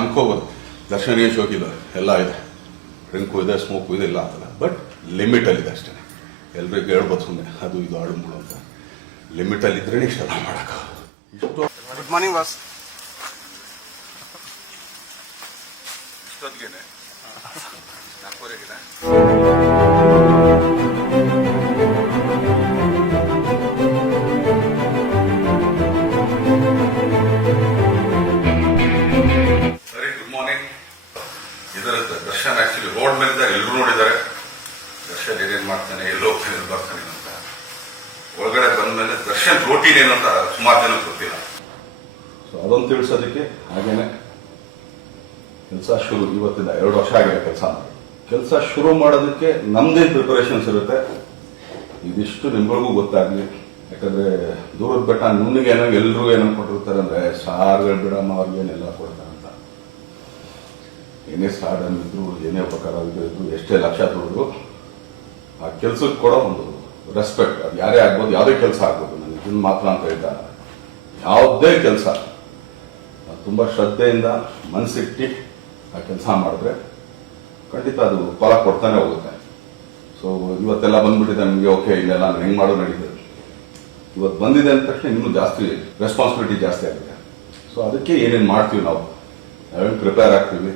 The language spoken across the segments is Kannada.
ಅನ್ಕೋಬೋದು ದರ್ಶನ ಏನು ಶೋಕಿಲ್ಲ ಎಲ್ಲ ಇದೆ. ಡ್ರಿಂಕು ಇದೆ ಸ್ಮೋಕು ಇದೆ ಇಲ್ಲ ಅಂತಲ್ಲ ಬಟ್ ಲಿಮಿಟಲ್ಲಿದೆ ಅಷ್ಟೇ. ಎಲ್ರಿಗೂ ಹೇಳ್ಬೋದು ಸುಮ್ಮನೆ ಅದು ಇದು ಆಡು ಮೂಡು ಅಂತ. ಲಿಮಿಟಲ್ಲಿ ಇದ್ರೆ ಇಷ್ಟೆಲ್ಲ ಮಾಡೋಕ್ಕ. ಇಷ್ಟು ಗುಡ್ ಮಾರ್ನಿಂಗ್ ಬಾಸ್ ಇಷ್ಟೊತ್ತಿಗೆ ನಾಲ್ಕೂವರೆಗಿದೆ ಕೆಲಸ. ಕೆಲಸ ಶುರು ಮಾಡೋದಕ್ಕೆ ನಮ್ದೇ ಪ್ರಿಪರೇಷನ್ಸ್ ಇರುತ್ತೆ. ಇದಿಷ್ಟು ನಿಮ್ಗಳಿಗೂ ಗೊತ್ತಾಗ್ಲಿ. ಯಾಕಂದ್ರೆ ದೂರದ ಬೆಟ್ಟ ನುಣ್ಣಿಗೆ ಏನೋ ಎಲ್ರಿಗೂ ಏನೋ ಕೊಟ್ಟಿರ್ತಾರೆ ಅಂದ್ರೆ, ಸಾರ್ಗಳು ಬಿಡಮ್ಮ ಅವ್ರಿಗೇನೆಲ್ಲ ಕೊಡ್ತಾರೆ ಅಂತ. ಏನೇ ಸಾಡನ್ ಇದ್ರು, ಏನೇ ಉಪಕಾರ ಇದ್ರು, ಎಷ್ಟೇ ಲಕ್ಷ ತೊಡಿದ್ರು ಆ ಕೆಲ್ಸಕ್ಕೆ ಕೊಡೋ ಒಂದು ರೆಸ್ಪೆಕ್ಟ್ ಅದು ಯಾರೇ ಆಗ್ಬೋದು, ಯಾವುದೇ ಕೆಲಸ ಆಗ್ಬೋದು. ನನಗೆ ಇದನ್ನ ಮಾತ್ರ ಅಂತ ಹೇಳ್ತಾ ಯಾವುದೇ ಕೆಲಸ. ತುಂಬಾ ಶ್ರದ್ಧೆಯಿಂದ ಮನಸ್ಸಿಟ್ಟು ಆ ಕೆಲಸ ಮಾಡಿದ್ರೆ ಖಂಡಿತ ಅದು ಫಲ ಕೊಡ್ತಾನೆ ಹೋಗುತ್ತೆ. ಸೊ ಇವತ್ತೆಲ್ಲ ಬಂದ್ಬಿಟ್ಟಿದೆ ನಮಗೆ ಓಕೆ ಇಲ್ಲೆಲ್ಲ ನಾನು ಹೆಂಗ್ ಮಾಡೋ ನಡೀತದೆ. ಇವತ್ತು ಬಂದಿದೆ ಅಂದ ತಕ್ಷಣ ಇನ್ನೂ ಜಾಸ್ತಿ ರೆಸ್ಪಾನ್ಸಿಬಿಲಿಟಿ ಜಾಸ್ತಿ ಆಗುತ್ತೆ. ಸೊ ಅದಕ್ಕೆ ಏನೇನು ಮಾಡ್ತೀವಿ ನಾವು? ನಾವೇನು ಪ್ರಿಪೇರ್ ಆಗ್ತೀವಿ?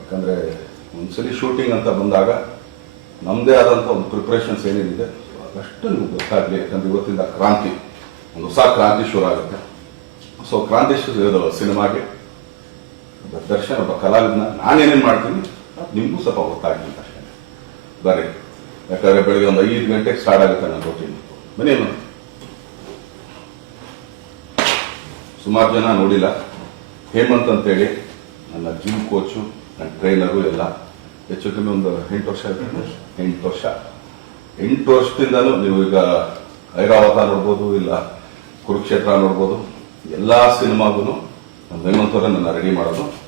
ಯಾಕಂದ್ರೆ, ಒಂದ್ಸಲಿ ಶೂಟಿಂಗ್ ಅಂತ ಬಂದಾಗ ನಮ್ಮದೇ ಆದಂಥ ಒಂದು ಪ್ರಿಪ್ರೇಷನ್ಸ್ ಏನೇನಿದೆ ಅದಷ್ಟು ನಿಮ್ಗೆ ಗೊತ್ತಾಗಲಿ. ಯಾಕಂದ್ರೆ ಇವತ್ತಿಂದ ಕ್ರಾಂತಿ, ಒಂದು ಹೊಸ ಕ್ರಾಂತಿ ಶುರು ಆಗುತ್ತೆ. ಸೊ ಕ್ರಾಂತಿ ಸಿನಿಮಾಗೆ. ದರ್ಶನ್ ಒಬ್ಬ ಕಲಾವಿದನ ನಾನೇನೇನು ಮಾಡ್ತೀನಿ? ನಿಮಗೂ ಸ್ವಲ್ಪ ಗೊತ್ತಾಗ್ಲಿ ಅಂತ ಅಷ್ಟೇ. ಬರ್ರಿ. ಯಾಕಂದ್ರೆ ಬೆಳಿಗ್ಗೆ ಒಂದು ಐದು ಗಂಟೆಗೆ ಸ್ಟಾರ್ಟ್ ಆಗುತ್ತೆ ನನ್ನ ರೋಟೀನ್ ಬನ್ನಿ. ಸುಮಾರು ಜನ ನೋಡಿಲ್ಲ. ಹೇಮಂತ್ ಅಂತೇಳಿ ನನ್ನ ಜಿಮ್ ಕೋಚು ನನ್ನ ಟ್ರೈನರು ಎಲ್ಲ. ಹೆಚ್ಚು ಕಮ್ಮಿ ಒಂದು ಎಂಟು ವರ್ಷ ಆಯ್ತು ಎಂಟು ವರ್ಷ. ಎಂಟು ವರ್ಷದಿಂದಲೂ ನೀವು ಈಗ ಐರಾವತ ನೋಡ್ಬೋದು, ಇಲ್ಲ ಕುರುಕ್ಷೇತ್ರ ನೋಡ್ಬೋದು. ಎಲ್ಲ ಸಿನಿಮಾಗೂ ನಮ್ಮ ಅವರೇ ನನ್ನ ರೆಡಿ ಮಾಡೋದು.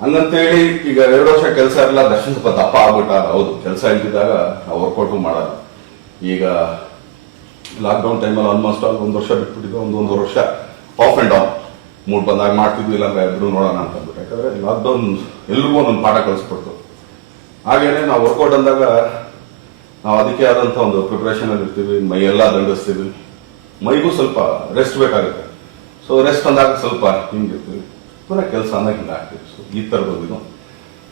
ಹಂಗಂತೇಳಿ ಈಗ ಎರಡು ವರ್ಷ ಕೆಲಸ ಇರಲ್ಲ ದರ್ಶನ್ ಸ್ವಲ್ಪ ದಪ್ಪ ಆಗ್ಬಿಟ್ಟ ಹೌದು. ಕೆಲಸ ಇಲ್ದಿದ್ದಾಗ ನಾವು ವರ್ಕೌಟು ಮಾಡೋದು ಈಗ ಲಾಕ್ಡೌನ್ ಟೈಮಲ್ಲಿ ಆಲ್ಮೋಸ್ಟ್ ಆಲ್ ಒಂದು ವರ್ಷ ಬಿಟ್ಬಿಟ್ಟಿದ್ದು ಒಂದು ಒಂದು ವರ್ಷ ಆಫ್ ಆ್ಯಂಡ್ ಡೌನ್ ಮೂಡ್ ಬಂದಾಗ ಮಾಡ್ತಿದ್ವಿ ಇಲ್ಲ ಅಂದ್ರೆ ನೋಡೋಣ ಅಂತ ಅಂದ್ಬಿಟ್ಟು. ಯಾಕಂದ್ರೆ ಲಾಕ್ಡೌನ್ ಎಲ್ರಿಗೂ ಒಂದೊಂದು ಪಾಠ ಕಲಿಸ್ಬಿಡ್ತು. ಹಾಗೇನೆ ನಾವು ವರ್ಕೌಟ್ ಅಂದಾಗ ನಾವು ಅದಕ್ಕೆ ಆದಂಥ ಒಂದು ಪ್ರಿಪ್ರೇಷನ್ ಅಲ್ಲಿ ಇರ್ತೀವಿ ಮೈ ಎಲ್ಲ ದಂಡಿಸ್ತೀವಿ. ಮೈಗೂ ಸ್ವಲ್ಪ ರೆಸ್ಟ್ ಬೇಕಾಗುತ್ತೆ. ಸೊ ರೆಸ್ಟ್ ಅಂದಾಗ ಸ್ವಲ್ಪ ಹಿಂಗಿರ್ತೀವಿ ಪುನಃ ಕೆಲಸ ಹಿಂಗೆ ಆಗ್ತೀವಿ ಸೊ ಈ ಥರದ್ದು ಇದು.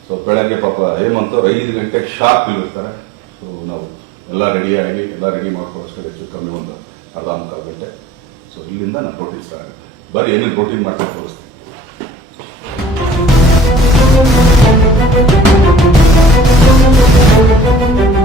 ಸೊ ಬೆಳಗ್ಗೆ ಪಾಪ ಹೇಮಂತ್ ಐದು ಗಂಟೆಗೆ ಶಾರ್ಪ್ ಇರ್ತಾರೆ ಸೊ ನಾವು ಎಲ್ಲ ರೆಡಿಯಾಗಿ ಎಲ್ಲ ರೆಡಿ ಮಾಡ್ಕೊಳ್ಳೋಷ್ಟು ಹೆಚ್ಚು ಕಮ್ಮಿ ಒಂದು ಅರ್ಧ ಮುಕ್ಕಾಲು ಗಂಟೆ. ಸೊ ಇಲ್ಲಿಂದ ನಾನು ಪ್ರೋಟೀನ್ ಸ್ಟಾರ್ಟ್ ಆಗುತ್ತೆ. ಬರೀ ಏನೇನು ಪ್ರೋಟೀನ್ ಮಾಡ್ಕೊಂಡು ತೋರಿಸ್ತೀನಿ. ಅದಾಗಂತೆ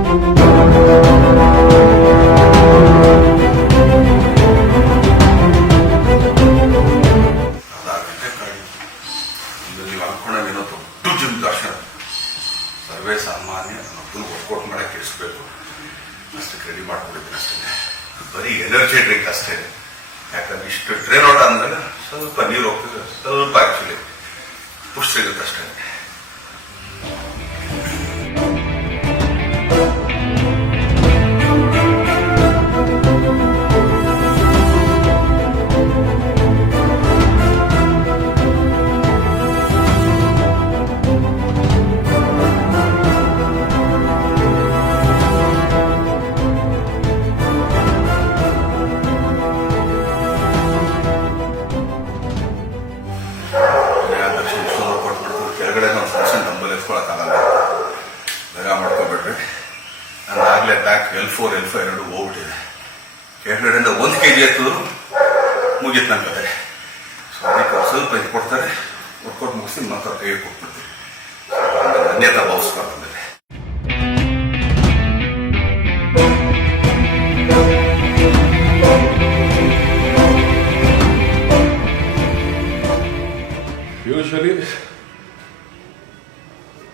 ಎತ್ಕೊಳಕ್ಕಾಗಲ್ಲ ಬೇಗ ಮಾಡ್ಕೊಬೇಡ್ರಿ. ನಾನು ಆಗ್ಲೇ back L four L five ಎರಡು ಹೋಗ್ಬಿಟ್ಟಿದೆ. ಕೆಳಗಡೆಯಿಂದ ಒಂದು ಕೆ ಜಿ ಎತ್ತಿದ್ರು ಮುಗೀತು ನನ್ನ ಕತೆ ಸೊ ಅದಕ್ಕೆ ಸ್ವಲ್ಪ ಇದು ಕೊಡ್ತಾರೆ. ವರ್ಕೌಟ್ ಮುಗಿಸಿ ಮತ್ತೆ ಕೈಗೆ ಕೊಟ್ಬಿಡ್ತೀನಿ. ಅನ್ಯತಾ ಭಾವಿಸ್ಕೊಂಡು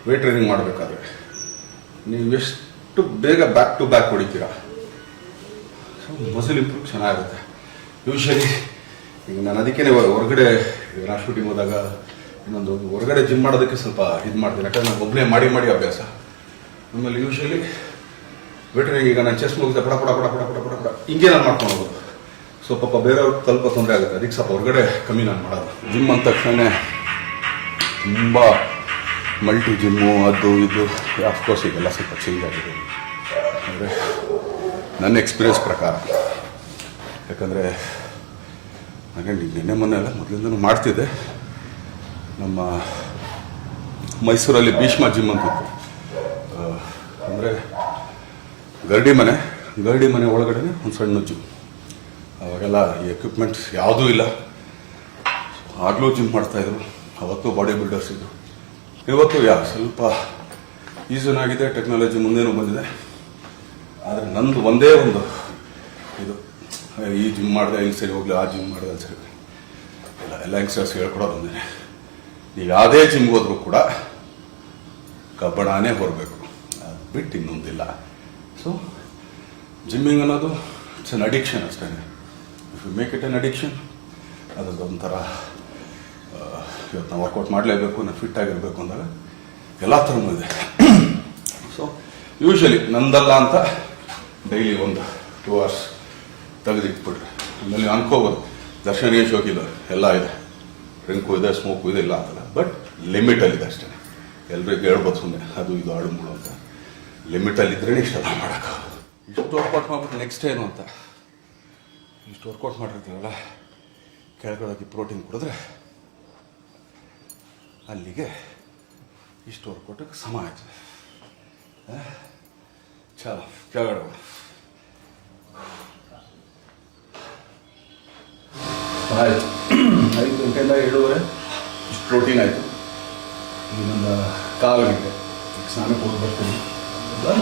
ವೇಟ್ ಟ್ರೈನಿಂಗ್ ಮಾಡಬೇಕಾದ್ರೆ. ನೀವು ಎಷ್ಟು ಬೇಗ ಬ್ಯಾಕ್ ಟು ಬ್ಯಾಕ್ ಹೊಡಿತೀರಾ? ಮಸಲ್ ಇಂಪ್ರೂವ್ ಚೆನ್ನಾಗಿರುತ್ತೆ ಯೂಶಲಿ ಈಗ ನಾನು ಅದಕ್ಕೆ ಹೊರಗಡೆ ನಾ ಶೂಟಿಂಗ್ ಹೋದಾಗ ಇನ್ನೊಂದು ಹೊರಗಡೆ ಜಿಮ್ ಮಾಡೋದಕ್ಕೆ ಸ್ವಲ್ಪ ಇದು ಮಾಡ್ತೀನಿ. ಯಾಕಂದ್ರೆ ನಾನು ಒಬ್ಬನೇ ಮಾಡಿ ಮಾಡಿ ಅಭ್ಯಾಸ. ಆಮೇಲೆ ಯೂಶಲಿ ವೇಟ್ರಿ ಈಗ ನಾನು ಚೆಸ್ ಮುಗಿದ ಪಡ ಪಡ ಪಡ ಪಡ ಪಡ ಪಡ ಪಡ, ಹಿಂಗೆ ನಾನು ಮಾಡ್ಕೊಂಡು ಹೋಗೋದು. ಸೊ ಪಾಪ ಬೇರೆಯವ್ರಿಗೆ ಸ್ವಲ್ಪ ತೊಂದರೆ ಆಗುತ್ತೆ. ಅದಕ್ಕೆ ಸ್ವಲ್ಪ ಹೊರಗಡೆ ಕಮ್ಮಿ ನಾನು ಮಾಡೋದು. ಜಿಮ್ ಅಂದ ತಕ್ಷಣ ತುಂಬ ಮಲ್ಟಿ ಜಿಮ್ಮು ಅದು ಇದು ಅಫ್ಕೋರ್ಸ್ ಇದೆಲ್ಲ ಸ್ವಲ್ಪ ಚೇಂಜ್ ಆಗಿದೆ. ಅಂದರೆ ನನ್ನ ಎಕ್ಸ್ಪೀರಿಯನ್ಸ್ ಪ್ರಕಾರ. ಯಾಕಂದರೆ ನನಗೆ ನಿನ್ನೆ ಮೊನ್ನೆ ಎಲ್ಲ ಮೊದಲಿಂದನೂ ಮಾಡ್ತಿದ್ದೆ. ನಮ್ಮ ಮೈಸೂರಲ್ಲಿ ಭೀಷ್ಮ ಜಿಮ್ ಅಂತ ಇತ್ತು. ಅಂದರೆ ಗರಡಿ ಮನೆ ಗರಡಿ ಮನೆ ಒಳಗಡೆ ಒಂದು ಸಣ್ಣ ಜಿಮ್ ಅವಾಗೆಲ್ಲ ಈ ಎಕ್ವಿಪ್ಮೆಂಟ್ಸ್ ಯಾವುದೂ ಇಲ್ಲ. ಆಗಲೂ ಜಿಮ್ ಮಾಡ್ತಾಯಿದ್ರು ಅವತ್ತು ಬಾಡಿ ಬಿಲ್ಡರ್ಸ್ ಇದ್ರು. ಇವತ್ತು ಯಾ ಸ್ವಲ್ಪ ಈಸನಾಗಿದೆ ಟೆಕ್ನಾಲಜಿ ಮುಂದೇನೂ ಬಂದಿದೆ. ಆದರೆ ನಂದು ಒಂದೇ ಒಂದು ಇದು. ಈ ಜಿಮ್ ಮಾಡಿದೆ ಇಲ್ಲಿ ಸರಿ ಹೋಗ್ಲಿ ಆ ಜಿಮ್ ಮಾಡಿದೆ ಅಲ್ಲಿ ಸರಿ ಇಲ್ಲ ಎಲ್ಲ ಯಂಗ್ಸ್ಟರ್ಸ್ ಹೇಳ್ಕೊಡೋದು ಒಂದೇ ನೀವು ಯಾವುದೇ ಜಿಮ್ಗೆ ಹೋದ್ರೂ ಕೂಡ ಕಬ್ಬಣನೇ ಹೊರಬೇಕು. ಅದು ಬಿಟ್ಟು ಇನ್ನೊಂದಿಲ್ಲ. ಸೊ ಜಿಮ್ಮಿಂಗ್ ಅನ್ನೋದು ಇಟ್ಸ್ ಅನ್ ಅಡಿಕ್ಷನ್ ಅಷ್ಟೇ if you make it an addiction ಆ, ಇವತ್ತು ನಾವು ವರ್ಕೌಟ್ ಮಾಡಲೇಬೇಕು ನಾನು ಫಿಟ್ ಆಗಿರಬೇಕು ಅಂದಾಗ ಎಲ್ಲ ಥರನೂ ಇದೆ. ಸೊ ಯೂಶ್ವಲಿ ನಂದಲ್ಲ ಅಂತ ಡೈಲಿ ಒಂದು ಟೂ ಅವರ್ಸ್ ತೆಗೆದಿಟ್ಬಿಟ್ರೆ. ಆಮೇಲೆ ಅನ್ಕೋಬೋದು ದರ್ಶನೀಯ ಶೋಕಿಲ್ಲ ಎಲ್ಲ ಇದೆ. ಡ್ರಿಂಕು ಇದೆ ಸ್ಮೋಕು ಇದೆ, ಇಲ್ಲ ಅಂತಲ್ಲ. ಬಟ್ ಲಿಮಿಟಲ್ಲಿದೆ ಅಷ್ಟೇ. ಎಲ್ರಿಗೂ ಹೇಳ್ಬೋದು ಸುಮ್ಮನೆ ಅದು ಇದು ಆಡು ಮೂಡು ಅಂತ. ಲಿಮಿಟಲ್ಲಿದ್ರೇ ಇಷ್ಟೆಲ್ಲ ಮಾಡೋಕ್ಕೆ ಇಷ್ಟು ವರ್ಕೌಟ್ ಮಾಡ್ಬಿಟ್ಟು ನೆಕ್ಸ್ಟ್ ಏನು ಅಂತ? ಇಷ್ಟು ವರ್ಕೌಟ್ ಮಾಡಿರ್ತೀವಲ್ಲ ಕೆಳಗಡೆ ಪ್ರೋಟೀನ್ ಕುಡಿದ್ರೆ ಅಲ್ಲಿಗೆ ಇಷ್ಟು ಕೊಟ್ಟಕ್ಕೆ ಸಮ ಆಯ್ತು? ಚಲೋ ಕೆಳಗಡೆ ಆಯಿತು. ಐದು ಗಂಟೆಯಿಂದ ಏಳುವರೆ, ಇಷ್ಟು ಪ್ರೋಟೀನ್ ಆಯಿತು. ಇನ್ನೊಂದು ಕಾಲು ಗಂಟೆ ಈಗ ಸ್ನಾನಕ್ಕೆ ಹೋಗಿ ಬರ್ತೀನಿ.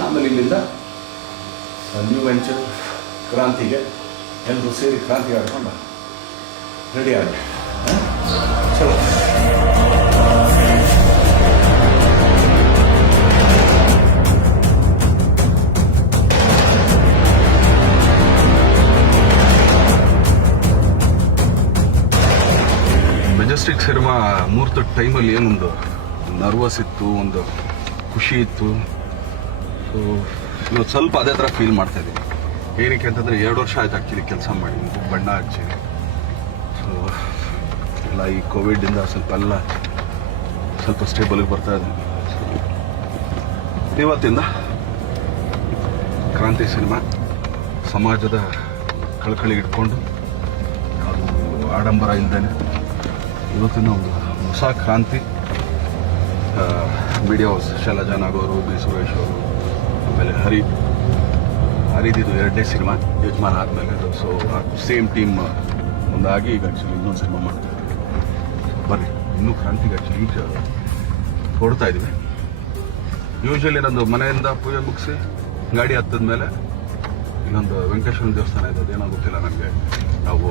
ಆಮೇಲೆ ಇಲ್ಲಿಂದ ನ್ಯೂ ವೆಂಚರ್ ಕ್ರಾಂತಿಗೆ. ಎಲ್ಲರೂ ಸೇರಿ ಕ್ರಾಂತಿ ಆಡ್ಕೊಂಡು ರೆಡಿ ಆಗಿ. ಚಲೋ ಸಿನಿಮಾ ಮುಹೂರ್ತ ಟೈಮಲ್ಲಿ ಏನೊಂದು ನರ್ವಸ್ ಇತ್ತು, ಒಂದು ಖುಷಿ ಇತ್ತು. ಸೊ ಇವತ್ತು ಸ್ವಲ್ಪ ಅದೇ ಥರ ಫೀಲ್ ಮಾಡ್ತಾ ಇದ್ದೀನಿ. ಏನಕ್ಕೆ ಅಂತಂದರೆ ಎರಡು ವರ್ಷ ಆಯ್ತು ಆ್ಯಕ್ಚುಲಿ ಕೆಲಸ ಮಾಡಿ ಬಣ್ಣ ಹಚ್ಚಿ. ಸೊ ಎಲ್ಲ ಈ ಕೋವಿಡಿಂದ ಸ್ವಲ್ಪ ಎಲ್ಲ ಸ್ವಲ್ಪ ಸ್ಟೇಬಲ್ಗೆ ಬರ್ತಾ ಇದೆ. ಇವತ್ತಿಂದ ಕ್ರಾಂತಿ ಸಿನಿಮಾ ಸಮಾಜದ ಕಳಕಳಿ ಇಟ್ಕೊಂಡು, ಅದು ಆಡಂಬರ ಇಲ್ದೇನೆ. ಇವತ್ತಿನ ಒಂದು ಹೊಸ ಕ್ರಾಂತಿ ವಿಡಿಯೋಸ್ ಶೈಲಜಾ ನಾಗೋರು ಬಿ. ಸುರೇಶ್ ಅವರು, ಆಮೇಲೆ ಹರಿ ಹರಿದಿದ್ದು ಎರಡನೇ ಸಿನಿಮಾ ಯಜಮಾನ್ ಆದಮೇಲೆ ಸೊ ಸೇಮ್ ಟೀಮ್ ಒಂದಾಗಿ ಈಗ ಆ್ಯಕ್ಚುಲಿ ಇನ್ನೊಂದು ಸಿನಿಮಾ ಮಾಡ್ತಾ ಬರ್ರಿ, ಇನ್ನೂ ಕ್ರಾಂತಿಗೆ ಆ್ಯಕ್ಚುಲಿ ಕೊಡ್ತಾ ಇದ್ದೀವಿ. ಯೂಶ್ವಲಿ ನಂದು ಮನೆಯಿಂದ ಪೂಜೆ ಮುಗಿಸಿ ಗಾಡಿ ಹತ್ತದ ಮೇಲೆ ಇನ್ನೊಂದು ವೆಂಕಟೇಶ್ವರ ದೇವಸ್ಥಾನ ಇದೆ, ಅದೇನೋ ಗೊತ್ತಿಲ್ಲ ನನಗೆ ನಾವು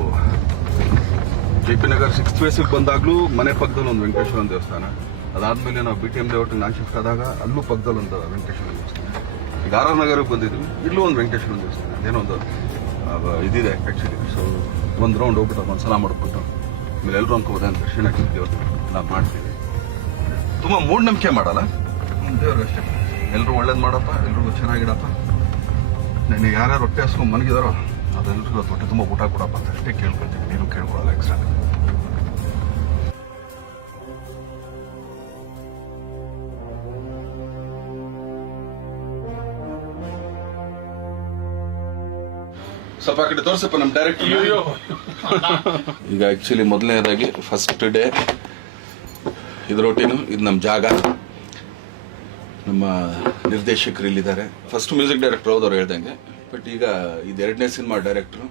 ಜೆ ಪಿ ನಗರ್ ಸಿಕ್ಸ್ ಫೇಸಿಗೆ ಬಂದಾಗಲೂ ಮನೆ ಪಕ್ಕದಲ್ಲಿ ಒಂದು ವೆಂಕಟೇಶ್ವರ ದೇವಸ್ಥಾನ. ಅದಾದಮೇಲೆ ನಾವು ಬಿ ಟಿ ಎಂ ಲೇಔಟ್ ನಾನು ಶಿಫ್ಟ್ ಆದಾಗ ಅಲ್ಲೂ ಪಕ್ಕದಲ್ಲಿ ಒಂದು ವೆಂಕಟೇಶ್ವರ ದೇವಸ್ಥಾನ. ಈಗ ಆರ್ ನಗರಕ್ಕೆ ಬಂದಿದ್ವಿ. ಇಲ್ಲೂ ಒಂದು ವೆಂಕಟೇಶ್ವರ ದೇವಸ್ಥಾನ. ಅದೇನೋ ಒಂದು ಇದಿದೆ ಆ್ಯಕ್ಚುಲಿ ಸೊ ಒಂದು ರೌಂಡ್ ಹೋಗ್ಬಿಟ್ಟು ಒಂದು ಸಲ ಮಾಡ್ಬಿಟ್ಟು ಆಮೇಲೆ ಎಲ್ಲರೂ ಅನ್ಕೋಬೋದು ಅಂತ ದರ್ಶನ ನಾವು ಮಾಡ್ತೀವಿ. ತುಂಬ ಮೂಢನಂಬಿಕೆ ಮಾಡಲ್ಲ? ದೇವ್ರಿಗೆ ಅಷ್ಟೇ. ಎಲ್ಲರೂ ಒಳ್ಳೇದು ಮಾಡಪ್ಪ, ಎಲ್ರಿಗೂ ಚೆನ್ನಾಗಿಡಪ್ಪ. ನನಗೆ ಯಾರ್ಯಾರು ಹೊಟ್ಟೆ ಹಸ್ಕೊಂಡು ಮನಗಿದಾರೋ ಅದೆಲ್ಲರಿಗೂ ಹೊಟ್ಟೆ ತುಂಬ ಊಟ ಕೊಡಪ್ಪ ಅಂತ ಅಷ್ಟೇ ಕೇಳ್ಕೊಳ್ತೀನಿ ನೀನು ಕೇಳ್ಕೊಳಲ್ಲ ಎಕ್ಸ್ಟ್ರಾ ಸ್ವಲ್ಪ ಆ ಕಡೆ ತೋರಿಸಪ್ಪ ನಮ್ಮ ಡೈರೆಕ್ಟ್ ಈಗ ಆಕ್ಚುಲಿ ಮೊದಲನೇದಾಗಿ ಫಸ್ಟ್ ಡೇ ಇದು ರೊಟೀನು ಇದು ನಮ್ಮ ಜಾಗ. ನಮ್ಮ ನಿರ್ದೇಶಕರು ಇಲ್ಲಿದ್ದಾರೆ. ಫಸ್ಟ್ ಮ್ಯೂಸಿಕ್ ಡೈರೆಕ್ಟರ್ ಹೌದವ್ರು ಹೇಳ್ದಂಗೆ ಬಟ್ ಈಗ ಇದು ಎರಡನೇ ಸಿನಿಮಾ ಡೈರೆಕ್ಟ್ರು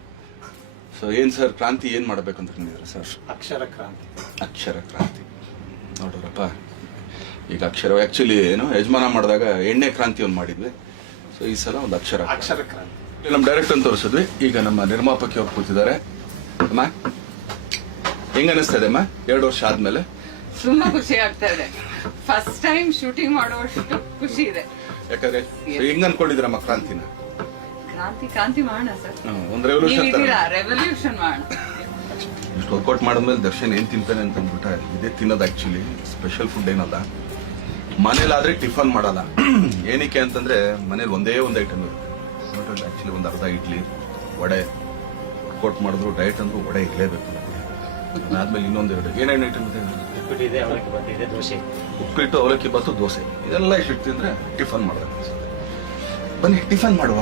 ಸೊ ಏನು ಸರ್ ಕ್ರಾಂತಿ ಏನು ಮಾಡಬೇಕು ಅಂತ ಕೇಳಿದ್ರು ಸರ್ ಅಕ್ಷರ ಕ್ರಾಂತಿ. ಅಕ್ಷರ ಕ್ರಾಂತಿ. ನೋಡೋರಪ್ಪ. ಈಗ ಅಕ್ಷರ ಆ್ಯಕ್ಚುಲಿ ಏನು ಯಜಮಾನ ಮಾಡಿದಾಗ ಎಣ್ಣೆ ಕ್ರಾಂತಿ ಒಂದು ಮಾಡಿದ್ವಿ. ಸೊ ಈ ಸಲ ಒಂದು ಅಕ್ಷರ ಅಕ್ಷರ ಕ್ರಾಂತಿ. ನಮ್ಮ ಡೈರೆಕ್ಟ್ ಅಂತ ತೋರಿಸಿದ್ವಿ. ಈಗ ನಮ್ಮ ನಿರ್ಮಾಪಕಿ ಅವ್ರು ಕೂತಿದ್ದಾರೆ. ಅಮ್ಮ ಹೆಂಗ ಅನಿಸ್ತಾ ಇದೆ ಅಮ್ಮ? ಎರಡು ವರ್ಷ ಆದ್ಮೇಲೆ. ತುಂಬಾ ಖುಷಿ ಆಗ್ತಾ ಇದೆ. ಫಸ್ಟ್ ಟೈಮ್ ಶೂಟಿಂಗ್ ಮಾಡುವಷ್ಟು ಖುಷಿ ಇದೆ. ಯಾಕಂದ್ರೆ ಹೆಂಗ್ ಅನ್ಕೊಂಡಿದ್ರಮ್ಮ ಕ್ರಾಂತಿನ? ಕ್ರಾಂತಿ ಕ್ರಾಂತಿ ಮಾಡೋಣ ಸರ್. ಹ್ಮ್, ಒಂದ್ ರೆವಲ್ಯೂಷನ್ ನೀವಿದ್ದೀರಾ ರೆವಲ್ಯೂಷನ್ ಮಾಡೋಣ. ಇಷ್ಟು ವರ್ಕೌಟ್ ಮಾಡಿದ್ಮೇಲೆ ದರ್ಶನ್ ಏನ್ ತಿಂತಾನೆ ಅಂತ ಅಂದ್ಬಿಟ್ಟ ಇದೇ ತಿನ್ನೋದು ಆಕ್ಚುಲಿ ಸ್ಪೆಷಲ್ ಫುಡ್ ಏನಲ್ಲ. ಮನೇಲಾದ್ರೆ ಟಿಫನ್ ಮಾಡಲ್ಲ. ಏನಕ್ಕೆ ಅಂತಂದ್ರೆ ಮನೇಲಿ ಒಂದೇ ಒಂದು ಐಟಮ್ ಇರುತ್ತೆ. ಆಕ್ಚುಲಿ ಒಂದು ಅರ್ಧ ಇಡ್ಲಿ ವಡೆ. ವರ್ಕೌಟ್ ಮಾಡಿದ್ರು ಡಯಟ್ ಅಂದ್ರೂ ವಡೆ ಇರಲೇಬೇಕು. ಅದಾದ್ಮೇಲೆ ಇನ್ನೊಂದೆರಡು ಏನೇನು ಐಟಮ್ ಇದೆ? ಅವಲಕ್ಕಿ ಇದೆ ದೋಸೆ. ಉಪ್ಪಿಟ್ಟು ಅವಲಕ್ಕಿ ಬಾತು ದೋಸೆ. ಇದೆಲ್ಲ ಇಷ್ಟು ತಿಂದ್ರೆ ಟಿಫನ್ ಮಾಡಬೇಕು. ಬನ್ನಿ ಟಿಫನ್ ಮಾಡುವ.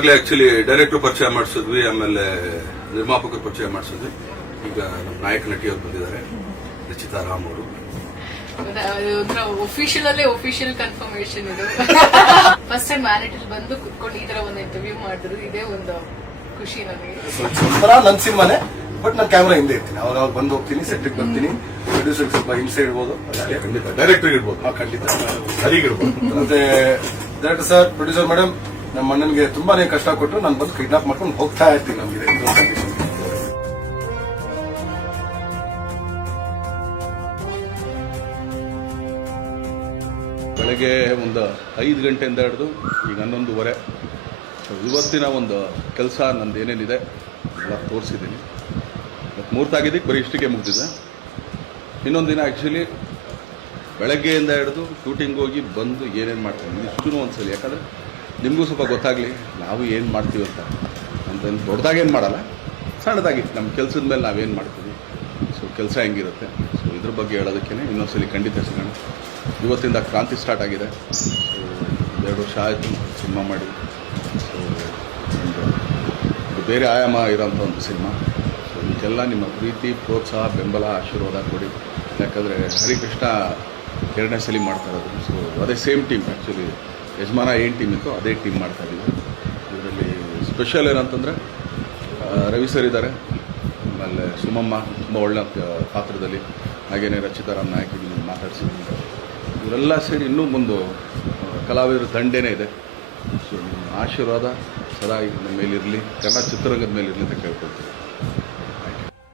ಅವಾಗಲೇ ಆಕ್ಚುಲಿ ಡೈರೆಕ್ಟರ್ ಪರಿಚಯ ಮಾಡಿಸಿದ್ವಿ ಆಮೇಲೆ ನಿರ್ಮಾಪಕರು ಪರಿಚಯ ಮಾಡಿಸಿದ್ವಿ. ಈಗ ನಮ್ಮ ನಾಯಕ ನಟಿಯವರು ಬಂದಿದ್ದಾರೆ ರಚಿತಾ ರಾಮ್ ಅವರು. ಒಫಿಷಿಯಲ್ ಅಲ್ಲೇ ಒಫಿಷಿಯಲ್ ಕನ್ಫರ್ಮೇಶನ್ ಇದು. ಫಸ್ಟ್ ಟೈಮ್ ಮ್ಯಾರಿಟಲ್ ಬಂದು ಕುತ್ಕೊಂಡು ಈ ತರ ಒಂದು ಇಂಟರ್ವ್ಯೂ ಮಾಡಿದ್ರು. ಇದೇ ಒಂದು ಖುಷಿ ನನಗೆ. ಒಂಥರ ನನ್ನ ಸಿನಿಮಾನೆ ಬಟ್ ನಾನು ಕ್ಯಾಮ್ರಾ ಹಿಂದೆ ಇರ್ತೀನಿ. ಅವಾಗ ಅವಾಗ ಬಂದು ಹೋಗ್ತೀನಿ ಸೆಟ್ಟಿಗೆ ಬರ್ತೀನಿ. ಪ್ರೊಡ್ಯೂಸರ್ ಸ್ವಲ್ಪ ಹಿಂಸೆ ಇಡ್ಬೋದು ಖಂಡಿತ. ಡೈರೆಕ್ಟರ್ ಇರ್ಬೋದು. ಖಂಡಿತ ಖಂಡಿತ. ಸರಿಗಿರ್ಬೋದು. ಮತ್ತೆ ಡೈರೆಕ್ಟರ್ ಸರ್ ಪ್ರೊಡ್ಯೂಸರ್ ಮೇಡಮ್ ನಮ್ಮ ಅಣ್ಣನಿಗೆ ತುಂಬಾನೇ ಕಷ್ಟ ಕೊಟ್ಟು ನಾನು ಬಂದು ಕಿಡ್ನಾಪ್ ಮಾಡ್ಕೊಂಡು ಹೋಗ್ತಾ ಇರ್ತೀನಿ ನಮಗೆ. ಬೆಳಗ್ಗೆ ಒಂದು ಐದು ಗಂಟೆಯಿಂದ ಹಿಡಿದು ಈಗ ಹನ್ನೊಂದುವರೆ. ಇವತ್ತಿನ ಒಂದು ಕೆಲಸ ನಂದು ಏನೇನಿದೆ ಎಲ್ಲ ತೋರಿಸಿದ್ದೀನಿ. ಮತ್ತು ಮೂರ್ತಾಗಿದ್ದಕ್ಕೆ ಬರೀ ಇಷ್ಟಕ್ಕೆ ಮುಗಿದಿದೆ. ಇನ್ನೊಂದು ದಿನ ಆ್ಯಕ್ಚುಲಿ ಬೆಳಗ್ಗೆಯಿಂದ ಹಿಡಿದು ಶೂಟಿಂಗ್ ಹೋಗಿ ಬಂದು ಏನೇನು ಮಾಡ್ತೀನಿ? ಇಷ್ಟೂ ಒಂದ್ಸಲಿ, ಯಾಕಂದರೆ ನಿಮಗೂ ಸ್ವಲ್ಪ ಗೊತ್ತಾಗಲಿ, ನಾವು ಏನು ಮಾಡ್ತೀವಿ ಅಂತ. ಅಂತಂದು ದೊಡ್ಡದಾಗೇನು ಮಾಡಲ್ಲ, ಸಣ್ಣದಾಗಿ ನಮ್ಮ ಕೆಲಸದ ಮೇಲೆ ನಾವೇನು ಮಾಡ್ತೀವಿ. ಸೊ ಕೆಲಸ ಹೆಂಗಿರುತ್ತೆ? ಸೊ ಇದ್ರ ಬಗ್ಗೆ ಹೇಳೋದಕ್ಕೇ ಇನ್ನೊಂದ್ಸಲಿ ಖಂಡಿತ ಸಿಗೋಣ ಇವತ್ತಿಂದ ಕ್ರಾಂತಿ ಸ್ಟಾರ್ಟ್ ಆಗಿದೆ. ಸೊ ಎರಡು ವರ್ಷ ಆಯಿತು, ಸಿನಿಮಾ ಮಾಡಿ. ಸೊ ಒಂದು ಬೇರೆ ಆಯಾಮ ಇರೋಂಥ ಒಂದು ಸಿನಿಮಾ. ಸೊ ಇದಕ್ಕೆಲ್ಲ ನಿಮ್ಮ ಪ್ರೀತಿ, ಪ್ರೋತ್ಸಾಹ, ಬೆಂಬಲ, ಆಶೀರ್ವಾದ ಕೊಡಿ. ಯಾಕಂದರೆ ಹರಿಕೃಷ್ಣ ಎರಡನೇ ಸಲ ಮಾಡ್ತಾ ಇರೋದು. ಸೊ ಅದೇ ಸೇಮ್ ಟೀಮ್ ಆ್ಯಕ್ಚುಲಿ ಯಜಮಾನ ಏನು ಟೀಮ್ ಇತ್ತು ಅದೇ ಟೀಮ್ ಮಾಡ್ತಾ ಇದ್ದೀವಿ. ಇದರಲ್ಲಿ ಸ್ಪೆಷಲ್ ಏನಂತಂದರೆ ರವಿ ಸರ್ ಇದ್ದಾರೆ. ಆಮೇಲೆ ಸುಮಮ್ಮ ತುಂಬ ಒಳ್ಳೆ ಪಾತ್ರದಲ್ಲಿ. ಹಾಗೆಯೇ ರಚಿತಾರಾಮ್ ನಾಯಕ್ ಇಲ್ಲಿ ಮಾತಾಡ್ಸಿದ್ದೀನಿ. ಇವರೆಲ್ಲ ಸೇರಿ ಇನ್ನೂ ಒಂದು ಕಲಾವಿದರ ದಂಡೇನೇ ಇದೆ. ಸೊ ಆಶೀರ್ವಾದ ಸದಾ ನಮ್ಮ ಮೇಲಿರಲಿ. ಕನ್ನಡ ಚಿತ್ರರಂಗದ ಮೇಲಿರಲಿ ಅಂತ ಕೇಳ್ಕೊಳ್ತೀನಿ.